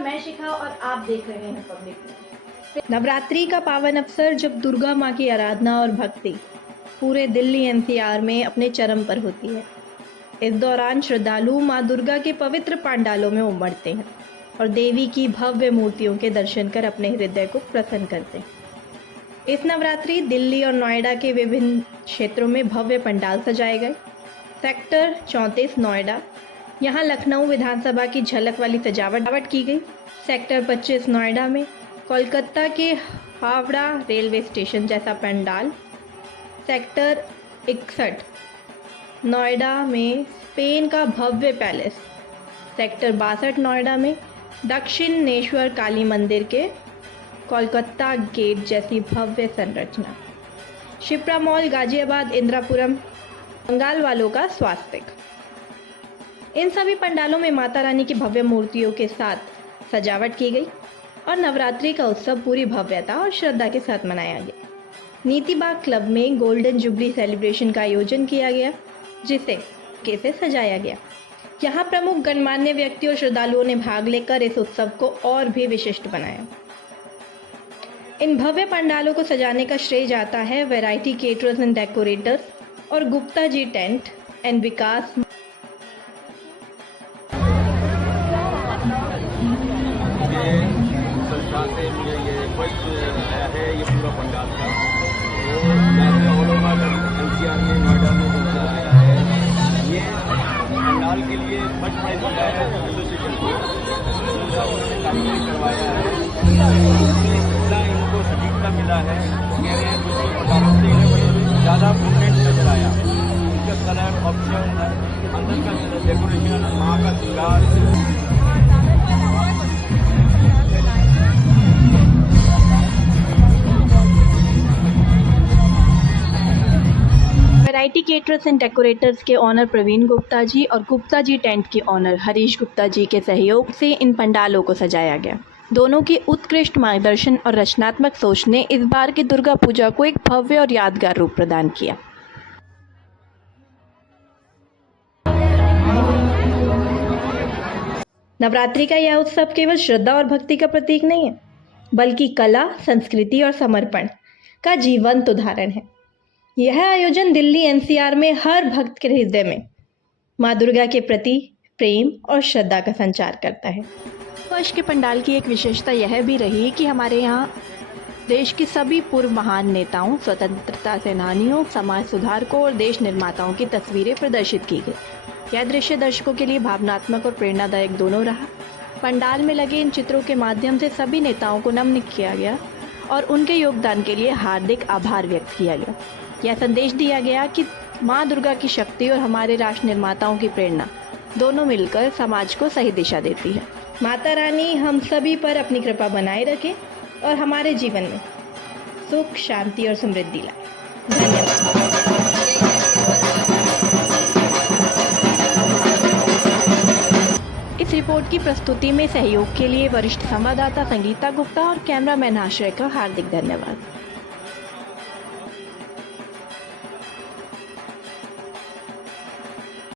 मैं शिखा और आप देख रहे हैं पब्लिक। नवरात्रि का पावन अवसर जब दुर्गा माँ की आराधना और भक्ति पूरे दिल्ली एनसीआर में अपने चरम पर होती है। इस दौरान श्रद्धालु माँ दुर्गा के पवित्र पंडालों में उमड़ते हैं और देवी की भव्य मूर्तियों के दर्शन कर अपने हृदय को प्रसन्न करते हैं। इस नवरात्रि दिल्ली और नोएडा के विभिन्न क्षेत्रों में भव्य पंडाल सजाए गए। सेक्टर 34 नोएडा, यहाँ लखनऊ विधानसभा की झलक वाली सजावट की गई। सेक्टर 25 नोएडा में कोलकाता के हावड़ा रेलवे स्टेशन जैसा पंडाल। सेक्टर 61 नोएडा में स्पेन का भव्य पैलेस। सेक्टर 62 नोएडा में दक्षिणेश्वर काली मंदिर के कोलकाता गेट जैसी भव्य संरचना। शिप्रा मॉल गाजियाबाद इंदिरापुरम बंगाल वालों का स्वास्तिक। इन सभी पंडालों में माता रानी की भव्य मूर्तियों के साथ सजावट की गई और नवरात्रि का उत्सव पूरी भव्यता और श्रद्धा के साथ मनाया गया। नीति बाग क्लब में गोल्डन जुबली सेलिब्रेशन का आयोजन किया गया, जिसे कैसे सजाया गया। यहाँ प्रमुख गणमान्य व्यक्ति और श्रद्धालुओं ने भाग लेकर इस उत्सव को और भी विशिष्ट बनाया। इन भव्य पंडालों को सजाने का श्रेय जाता है वैरायटी केटरर्स एंड डेकोरेटर्स और गुप्ता जी टेंट एंड विकास। मुझे ये फर्स्ट आया है ये पूरा पंडाल का, तो मैंने ऑल ओवर एनसीआर में नोएडा में जो आया है ये पंडाल के लिए फर्स्ट प्राइज मिला है एसोसिएशन को। उन्होंने कारीगरी करवाया है, इतना इनको सटीकता मिला है। कह रहे हैं दूसरे पंडालों से ज़्यादा परफेक्ट नजर आया। इसका कलर ऑप्शन, अंदर का डेकोरेशन, माँ का श्रृंगार। वैरायटी केटरर्स एंड डेकोरेटर्स के ऑनर प्रवीण गुप्ता जी और गुप्ता जी टेंट के ऑनर हरीश गुप्ता जी के सहयोग से इन पंडालों को सजाया गया। दोनों की उत्कृष्ट मार्गदर्शन और रचनात्मक सोच ने इस बार की दुर्गा पूजा को एक भव्य और यादगार रूप प्रदान किया। नवरात्रि का यह उत्सव केवल श्रद्धा और भक्ति का प्रतीक नहीं है, बल्कि कला, संस्कृति और समर्पण का जीवंत उदाहरण है। यह आयोजन दिल्ली एनसीआर में हर भक्त के हृदय में माँ दुर्गा के प्रति प्रेम और श्रद्धा का संचार करता है। वर्ष के पंडाल की एक विशेषता यह भी रही कि हमारे यहाँ देश के सभी पूर्व महान नेताओं, स्वतंत्रता सेनानियों, समाज सुधारकों और देश निर्माताओं की तस्वीरें प्रदर्शित की गई। यह दृश्य दर्शकों के लिए भावनात्मक और प्रेरणादायक दोनों रहा। पंडाल में लगे इन चित्रों के माध्यम से सभी नेताओं को नमन किया गया और उनके योगदान के लिए हार्दिक आभार व्यक्त किया गया। यह संदेश दिया गया कि माँ दुर्गा की शक्ति और हमारे राष्ट्र निर्माताओं की प्रेरणा दोनों मिलकर समाज को सही दिशा देती है। माता रानी हम सभी पर अपनी कृपा बनाए रखे और हमारे जीवन में सुख, शांति और समृद्धि लाए। धन्यवाद। इस रिपोर्ट की प्रस्तुति में सहयोग के लिए वरिष्ठ संवाददाता संगीता गुप्ता और कैमरामैन आश्रय का हार्दिक धन्यवाद।